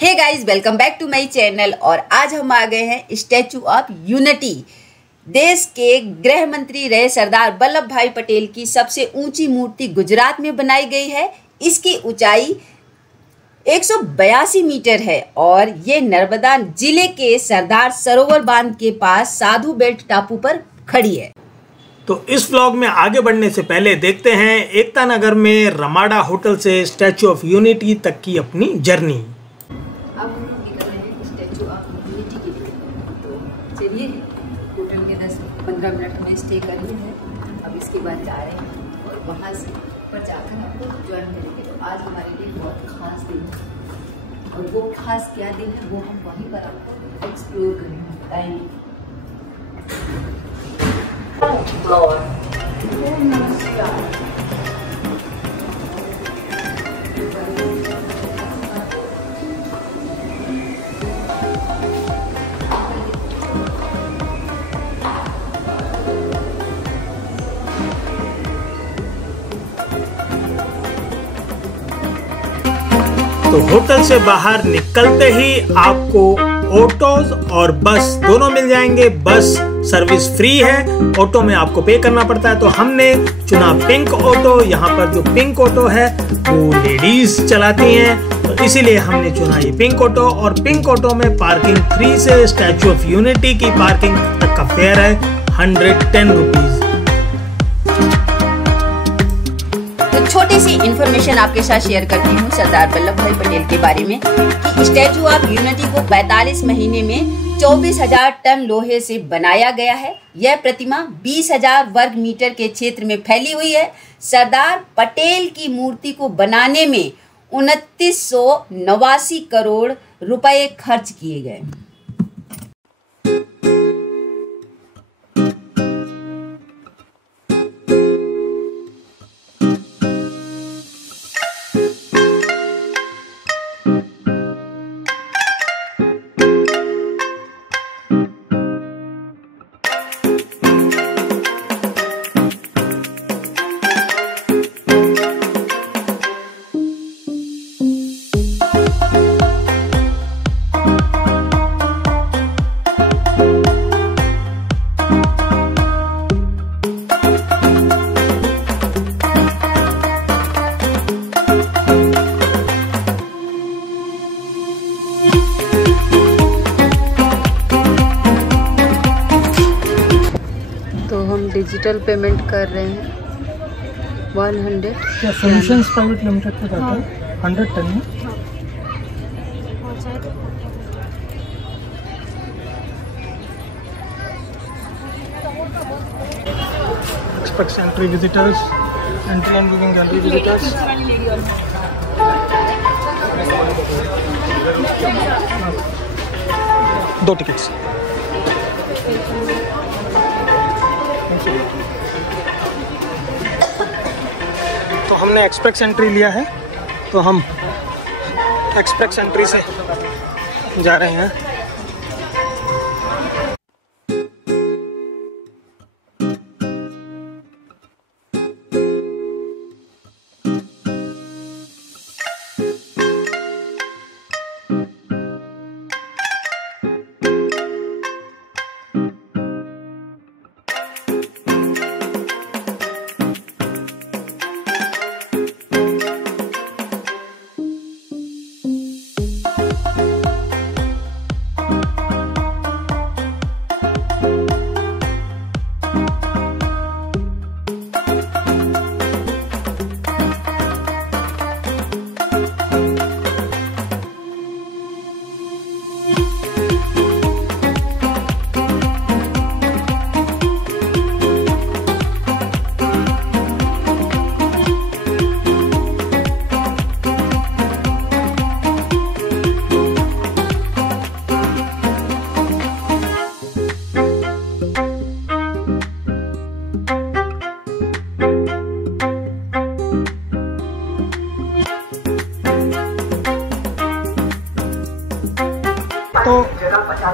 Hey guys, welcome back to my channel. और आज हम आ गए हैं स्टैचू ऑफ यूनिटी। देश के गृह मंत्री रहे सरदार वल्लभ भाई पटेल की सबसे ऊंची मूर्ति गुजरात में बनाई गई है। इसकी ऊंचाई 182 मीटर है और ये नर्मदा जिले के सरदार सरोवर बांध के पास साधु बेल्ट टापू पर खड़ी है। तो इस व्लॉग में आगे बढ़ने से पहले देखते हैं एकता नगर में रमाडा होटल से स्टैचू ऑफ यूनिटी तक की अपनी जर्नी। अब हम लोग निकल रहे हैं स्टैचू ऑफ यूनिटी के लिए। तो चलिए, होटल में 10-15 मिनट हमें स्टे कर लिए हैं। अब इसके बाद जा रहे हैं और वहाँ से ऊपर जाकर हम लोग ज्वाइन करेंगे। तो आज हमारे लिए बहुत खास दिन है और वो खास क्या दिन है वो हम वहीं पर आपको एक्सप्लोर करेंगे। नमस्कार। तो होटल से बाहर निकलते ही आपको ऑटोज और बस दोनों मिल जाएंगे। बस सर्विस फ्री है, ऑटो में आपको पे करना पड़ता है। तो हमने चुना पिंक ऑटो। यहाँ पर जो पिंक ऑटो है वो लेडीज चलाती हैं, तो इसीलिए हमने चुना ये पिंक ऑटो। और पिंक ऑटो में पार्किंग फ्री से स्टैचू ऑफ यूनिटी की पार्किंग तक का फेयर है 110 रुपीज। छोटी सी इंफॉर्मेशन आपके साथ शेयर करती हूँ सरदार वल्लभ भाई पटेल के बारे में कि स्टैचू ऑफ यूनिटी को 45 महीने में 24,000 टन लोहे से बनाया गया है। यह प्रतिमा 20,000 वर्ग मीटर के क्षेत्र में फैली हुई है। सरदार पटेल की मूर्ति को बनाने में 2989 करोड़ रुपए खर्च किए गए। डिजिटल पेमेंट कर रहे हैं 100। सॉल्यूशंस प्राइवेट लिमिटेड पे जाता है 100 टन में। Expect entry visitors, entry and booking gallery visitors. दो टिकट्स। तो हमने एक्सप्रेस एंट्री लिया है, तो हम एक्सप्रेस एंट्री से जा रहे हैं।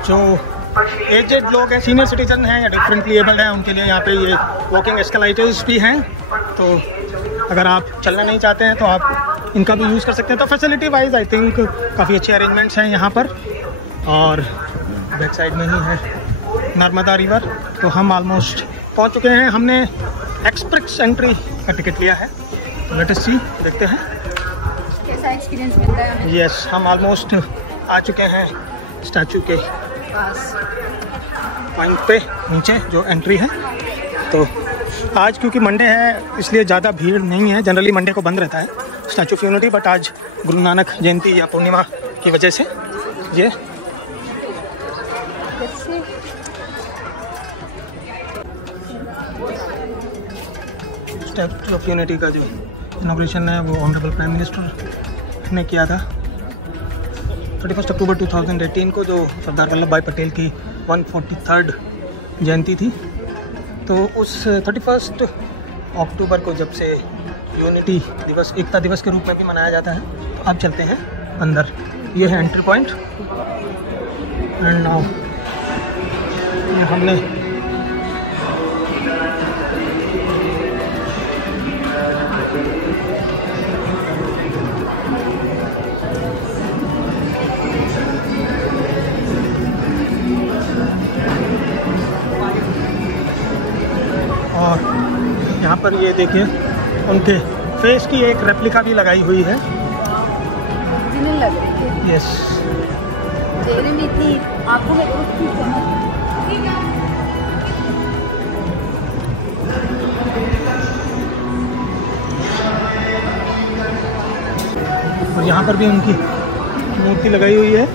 जो एजेड लोग हैं, सीनियर सिटीजन हैं या डिफरेंटली एबल्ड हैं, उनके लिए यहाँ पे ये वॉकिंग एस्केलेटर्स भी हैं। तो अगर आप चलना नहीं चाहते हैं तो आप इनका भी यूज़ कर सकते हैं। तो फैसिलिटी वाइज आई थिंक काफ़ी अच्छे अरेंजमेंट्स हैं यहाँ पर। और बैक साइड में ही है नर्मदा रिवर। तो हम ऑलमोस्ट पहुँच चुके हैं। हमने एक्सप्रेस एंट्री का टिकट लिया है। लेट अस सी, देखते हैं कैसा एक्सपीरियंस मिल रहा है। यस, हम ऑलमोस्ट आ चुके हैं स्टैचू के पॉइंट पे नीचे जो एंट्री है। तो आज क्योंकि मंडे है इसलिए ज़्यादा भीड़ नहीं है। जनरली मंडे को बंद रहता है स्टैचू ऑफ यूनिटी, बट आज गुरु नानक जयंती या पूर्णिमा की वजह से ये स्टैचू ऑफ यूनिटी का जो इनॉग्रेशन है वो ऑनरेबल प्राइम मिनिस्टर ने किया था 31 अक्टूबर 2018 को, जो सरदार वल्लभ भाई पटेल की 143rd जयंती थी। तो उस 31 अक्टूबर को जब से यूनिटी दिवस, एकता दिवस के रूप में भी मनाया जाता है। तो अब चलते हैं अंदर। ये है एंट्री पॉइंट। एंड नाउ हमने और यहाँ पर ये देखिए उनके फेस की एक रेप्लिका भी लगाई हुई है। लग रही है। यस, चेहरे में इतनी आंखों में और यहाँ पर भी उनकी मूर्ति लगाई हुई है।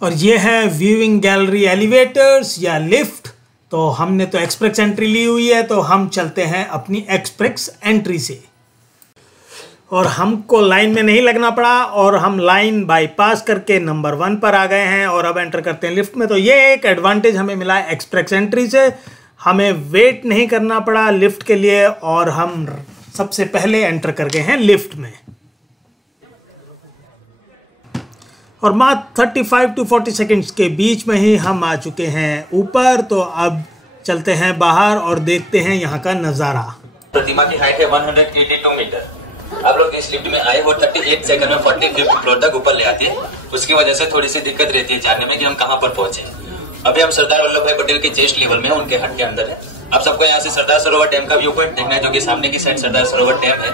और ये है व्यूइंग गैलरी एलिवेटर्स या लिफ्ट। तो हमने तो एक्सप्रेस एंट्री ली हुई है, तो हम चलते हैं अपनी एक्सप्रेस एंट्री से। और हमको लाइन में नहीं लगना पड़ा और हम लाइन बाईपास करके नंबर 1 पर आ गए हैं और अब एंटर करते हैं लिफ्ट में। तो ये एक एडवांटेज हमें मिला है एक्सप्रेस एंट्री से। हमें वेट नहीं करना पड़ा लिफ्ट के लिए और हम सबसे पहले एंटर कर गए हैं लिफ्ट में। और मात्र 35 to 40 सेकेंड्स के बीच में ही हम आ चुके हैं ऊपर। तो अब चलते हैं बाहर और देखते हैं यहाँ का नज़ारा। प्रतिमा की हाइट है 182 मीटर। आप लोग इस लिफ्ट में आए वो 38 सेकंड में 45th फ्लोर तक ऊपर ले आती है। उसकी वजह से थोड़ी सी दिक्कत रहती है जानने में कि हम कहाँ पर पहुंचे। अभी हम सरदार वल्लभ भाई पटेल के चेस्ट लेवल में, उनके हट के अंदर है। आप सबको यहाँ से सरदार सरोवर डैम का व्यू पॉइंट देखना है, जो कि सामने की साइड सरदार सरोवर डैम है।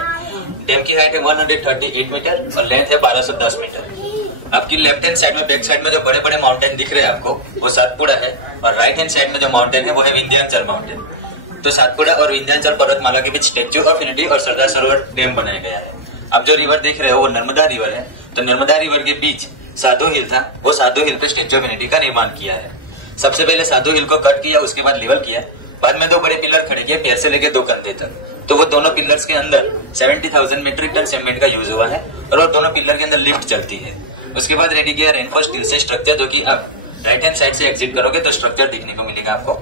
डैम की हाइट है 138 मीटर और लेंथ है 1210 मीटर। आपकी लेफ्ट हैंड साइड में, बैक साइड में जो बड़े बड़े माउंटेन दिख रहे हैं आपको, वो सातपुड़ा है। और राइट हैंड साइड में जो माउंटेन है वो है विंध्याचल माउंटेन। तो सातपुड़ा और विंध्याचल पर्वतमाला के बीच स्टैच्यू ऑफ यूनिटी और सरदार सरोवर डैम बनाया गया है। आप जो रिवर देख रहे हो वो नर्मदा रिवर है। तो नर्मदा रिवर के बीच साधु हिल था, वो साधु हिल पे स्टैच्यू ऑफ यूनिटी का निर्माण किया है। सबसे पहले साधु हिल को कट किया, उसके बाद लेवल किया। बाद में 2 बड़े पिलर खड़े किए पैर से लेके 2 कंधे तक। तो वो दोनों पिलर्स के अंदर 70,000 मीट्रिक टन सीमेंट का यूज हुआ है और वो दोनों पिलर के अंदर लिफ्ट चलती है। उसके बाद रेडी किया रेनफोर्स स्टील से स्ट्रक्चर, जो कि अब राइट हैंड साइड से एग्जिट करोगे तो स्ट्रक्चर दिखने को मिलेगा आपको।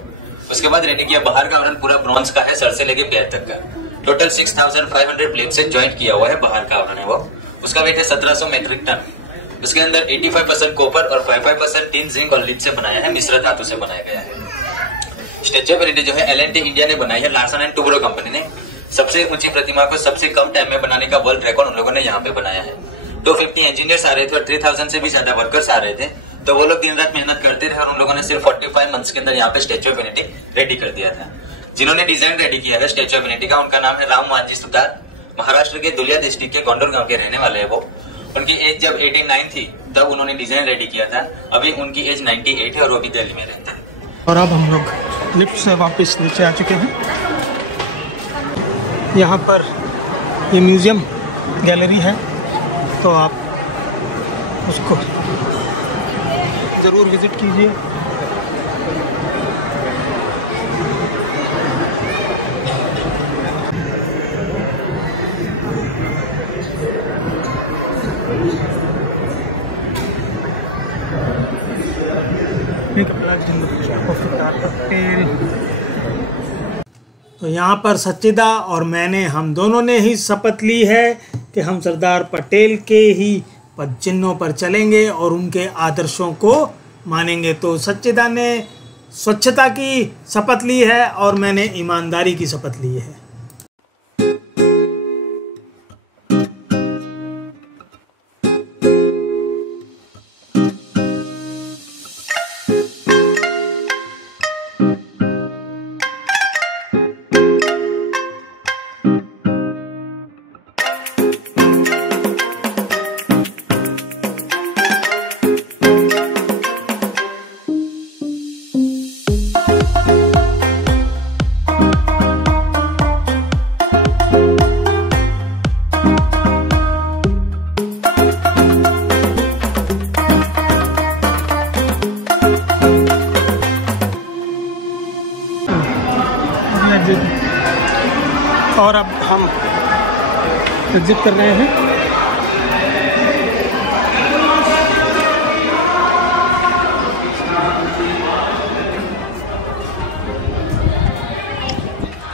उसके बाद रेडी किया बाहर का आवरण पूरा ब्रॉन्ज का है, सर से लेके पैर तक का। टोटल 6500 प्लेट से ज्वाइंट किया हुआ है बाहर का आवरण है वो। उसका वेट है 1700 मेट्रिक टन। उसके अंदर 85% कॉपर और 55% टिन, जिंक और लीड से बनाया है, मिश्र धातु से बनाया गया है। स्टैच्यू ऑफ यूनिटी जो है L&T इंडिया ने बनाई है, लार्सन एंड टुब्रो कंपनी ने। सबसे ऊंची प्रतिमा को सबसे कम टाइम में बनाने का वर्ल्ड रिकॉर्ड उन लोगों ने यहाँ पे बनाया है। 250 इंजीनियर्स आ रहे थे और 3000 से भी ज्यादा वर्कर्स आ रहे थे। तो वो लोग दिन रात मेहनत करते रहे और उन लोगों ने सिर्फ 45 मंथ्स के अंदर यहाँ पे स्टैच्यू ऑफ यूनिटी रेडी कर दिया था। जिन्होंने डिजाइन रेडी किया है स्टैच्यू ऑफ यूनिटी का, उनका नाम है राम मांझी सुतार। महाराष्ट्र के दुलिया डिस्ट्रिक्ट के गोंडोर गांव के रहने वाले हैं वो। उनकी एज जब 89 थी तब उन्होंने डिजाइन रेडी किया था। अभी उनकी एज 98 है और वो भी दिल्ली में रहते हैं। और अब हम लोग लिफ्ट से वापस नीचे आ चुके हैं। यहाँ पर ये म्यूज़ियम गैलरी है, तो आप उसको ज़रूर विज़िट कीजिए। तो यहाँ पर सच्चिदा और मैंने, हम दोनों ने ही शपथ ली है कि हम सरदार पटेल के ही पद चिन्हों पर चलेंगे और उनके आदर्शों को मानेंगे। तो सच्चिदा ने स्वच्छता की शपथ ली है और मैंने ईमानदारी की शपथ ली है। और अब हम एग्जिट कर रहे हैं।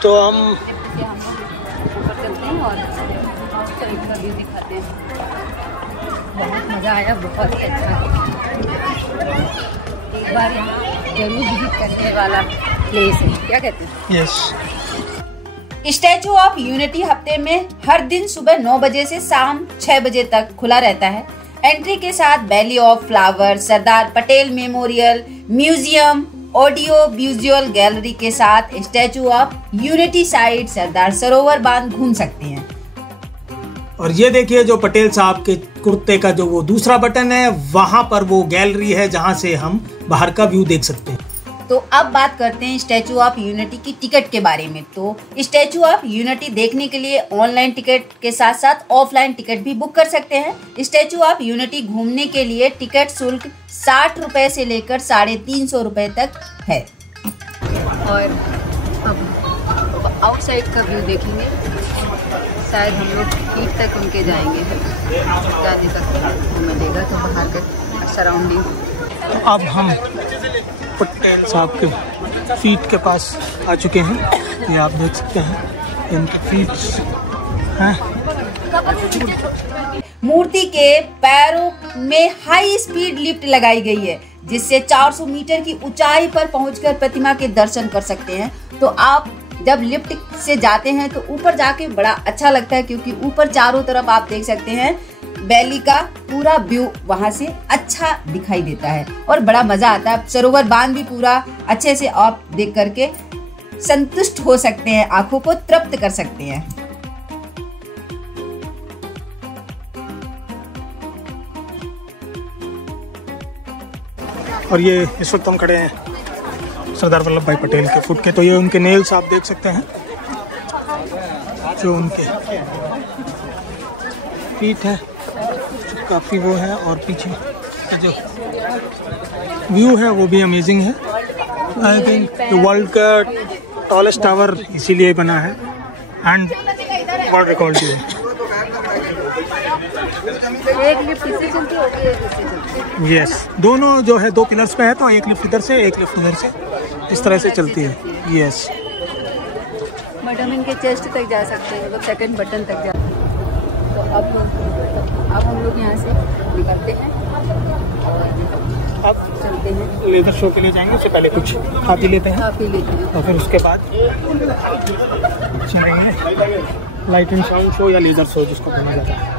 तो हम ऊपर चलते हैं और का व्यू दिखाते हैं। बहुत मज़ा आया, बहुत ही अच्छा। एक बार यहाँ जरूर विजिट करने वाला प्लेस है, क्या कहते हैं? यस। स्टैचू ऑफ यूनिटी हफ्ते में हर दिन सुबह 9 बजे से शाम 6 बजे तक खुला रहता है। एंट्री के साथ valley of flower, Sardar Patel memorial, museum, audio visual gallery के साथ statue of unity side Sardar Sarovar बांध घूम सकते हैं। और ये देखिए जो पटेल साहब के कुर्ते का जो वो दूसरा बटन है, वहां पर वो गैलरी है जहां से हम बाहर का व्यू देख सकते हैं। तो अब बात करते हैं स्टैचू ऑफ यूनिटी की टिकट के बारे में। तो स्टैचू ऑफ यूनिटी देखने के लिए ऑनलाइन टिकट के साथ साथ ऑफलाइन टिकट भी बुक कर सकते हैं। स्टैचू ऑफ यूनिटी घूमने के लिए टिकट शुल्क 60 रुपए से लेकर 350 रुपए तक है। और अब आउटसाइड का व्यू देखेंगे। शायद हम लोग फीट तक उनके जाएंगे, जाने तक तो मिलेगा, तो बाहर के सराउंडिंग। अब हम पटेल साहब के फीट के पास आ चुके हैं। ये आप देख सकते हैं इनके फीट हैं। मूर्ति के पैरों में हाई स्पीड लिफ्ट लगाई गई है, जिससे 400 मीटर की ऊंचाई पर पहुंचकर प्रतिमा के दर्शन कर सकते हैं। तो आप जब लिफ्ट से जाते हैं तो ऊपर जाके बड़ा अच्छा लगता है, क्योंकि ऊपर चारों तरफ आप देख सकते हैं वैली का पूरा व्यू वहां से अच्छा दिखाई देता है और बड़ा मजा आता है। सरोवर बांध भी पूरा अच्छे से आप देख करके संतुष्ट हो सकते हैं, आंखों को तृप्त कर सकते हैं। और ये इस वक्त हम खड़े हैं सरदार वल्लभ भाई पटेल के फुट के। तो ये उनके नेल्स आप देख सकते हैं, जो उनके फीट है काफ़ी वो है, और पीछे का जो व्यू है वो भी अमेजिंग है। आई थिंक वर्ल्ड का टॉलेस्ट टावर इसीलिए बना है एंड वर्ल्ड रिकॉर्ड भी है। एक लिफ्ट इससे चलती होगी, एक इससे चलती है। यस, दोनों जो है 2 पिलर्स पे है, तो एक लिफ्ट इधर से एक लिफ्ट उधर से इस तरह से चलती है। यस, मैडम इनके चेस्ट तक जा सकते हैं, मतलब सेकंड बटन तक जा। तो अब हम लोग यहाँ से निकलते हैं और अब चलते हैं लेदर शो के लिए जाएंगे। उससे पहले कुछ खा पी लेते हैं, खा पी लेते हैं, और फिर उसके बाद चलेंगे लाइट एंड साउंड शो या लेजर शो जिसको कहा जाता है।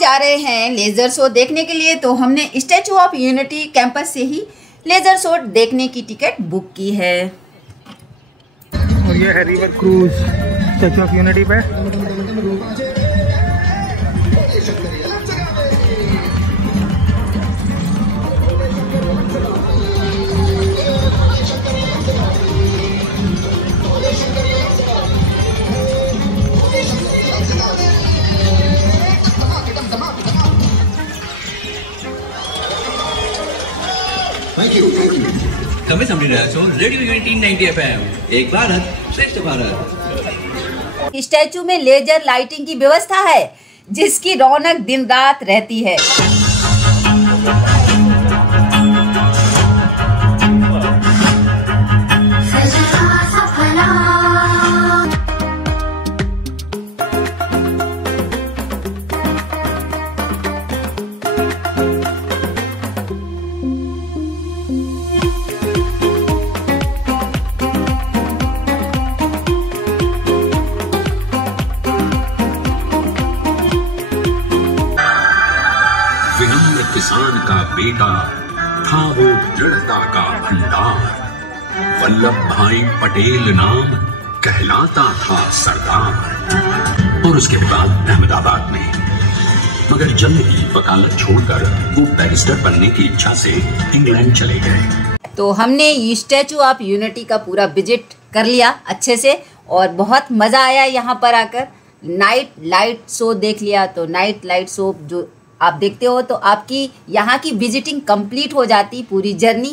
जा रहे हैं लेजर शो देखने के लिए। तो हमने स्टैचू ऑफ यूनिटी कैंपस से ही लेजर शो देखने की टिकट बुक की है। और ये है river cruise statue of unity पे। તમે સાંભળી રહ્યા છો રેડિયો યુનિટી 90 FM, एक भारत श्रेष्ठ भारत। स्टैचू में लेजर लाइटिंग की व्यवस्था है जिसकी रौनक दिन रात रहती है। किसान का बेटा था वो दृढ़ता का भंडार, वल्लभ भाई पटेल नाम कहलाता था सरदार। और उसके बाद अहमदाबाद में, मगर जल्द ही वकालत छोड़कर वो बैरिस्टर बनने की इच्छा से इंग्लैंड चले गए। तो हमने स्टैचू ऑफ यूनिटी का पूरा विजिट कर लिया अच्छे से और बहुत मज़ा आया यहाँ पर आकर। नाइट लाइट शो देख लिया। तो नाइट लाइट शो जो आप देखते हो तो आपकी यहाँ की विजिटिंग कंप्लीट हो जाती, पूरी जर्नी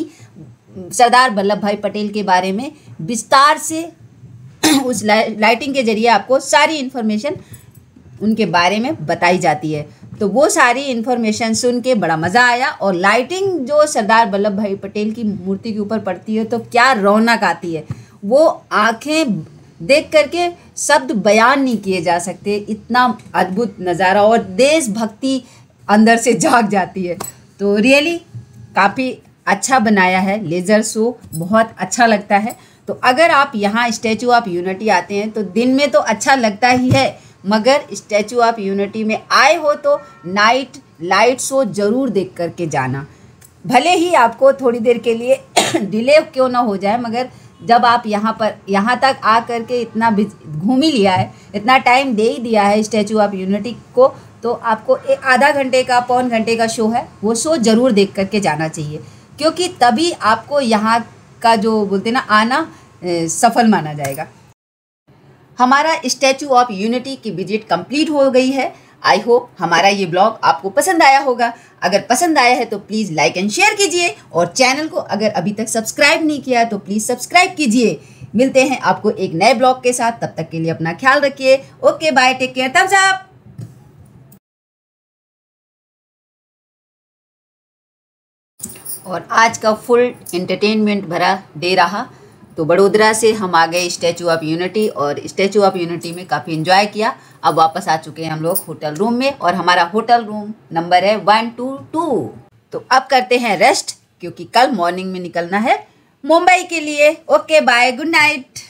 सरदार वल्लभ भाई पटेल के बारे में विस्तार से उस लाइटिंग के जरिए आपको सारी इन्फॉर्मेशन उनके बारे में बताई जाती है। तो वो सारी इन्फॉर्मेशन सुन के बड़ा मज़ा आया। और लाइटिंग जो सरदार वल्लभ भाई पटेल की मूर्ति के ऊपर पड़ती है तो क्या रौनक आती है, वो आँखें देख करके शब्द बयान नहीं किए जा सकते। इतना अद्भुत नज़ारा और देशभक्ति अंदर से जाग जाती है। तो रियली काफ़ी अच्छा बनाया है, लेज़र शो बहुत अच्छा लगता है। तो अगर आप यहाँ स्टैचू ऑफ यूनिटी आते हैं तो दिन में तो अच्छा लगता ही है, मगर स्टैचू ऑफ यूनिटी में आए हो तो नाइट लाइट शो ज़रूर देख करके जाना। भले ही आपको थोड़ी देर के लिए डिले क्यों ना हो जाए, मगर जब आप यहाँ तक आ करके इतना घूम ही लिया है, इतना टाइम दे ही दिया है स्टैचू ऑफ यूनिटी को, तो आपको एक आधा घंटे का पौन घंटे का शो है, वो शो ज़रूर देख करके जाना चाहिए, क्योंकि तभी आपको यहाँ का जो बोलते ना आना सफल माना जाएगा। हमारा स्टैचू ऑफ यूनिटी की विजिट कंप्लीट हो गई है। आई होप हमारा ये ब्लॉग आपको पसंद आया होगा। अगर पसंद आया है तो प्लीज़ लाइक एंड शेयर कीजिए और चैनल को अगर अभी तक सब्सक्राइब नहीं किया है तो प्लीज़ सब्सक्राइब कीजिए। मिलते हैं आपको एक नए ब्लॉग के साथ, तब तक के लिए अपना ख्याल रखिए। Okay bye, take care, thumbs up. और आज का फुल एंटरटेनमेंट भरा डे रहा। तो बड़ोदरा से हम आ गए स्टैचू ऑफ यूनिटी और स्टैचू ऑफ यूनिटी में काफ़ी एंजॉय किया। अब वापस आ चुके हैं हम लोग होटल रूम में और हमारा होटल रूम नंबर है 122। तो अब करते हैं रेस्ट, क्योंकि कल मॉर्निंग में निकलना है मुंबई के लिए। Okay bye, good night.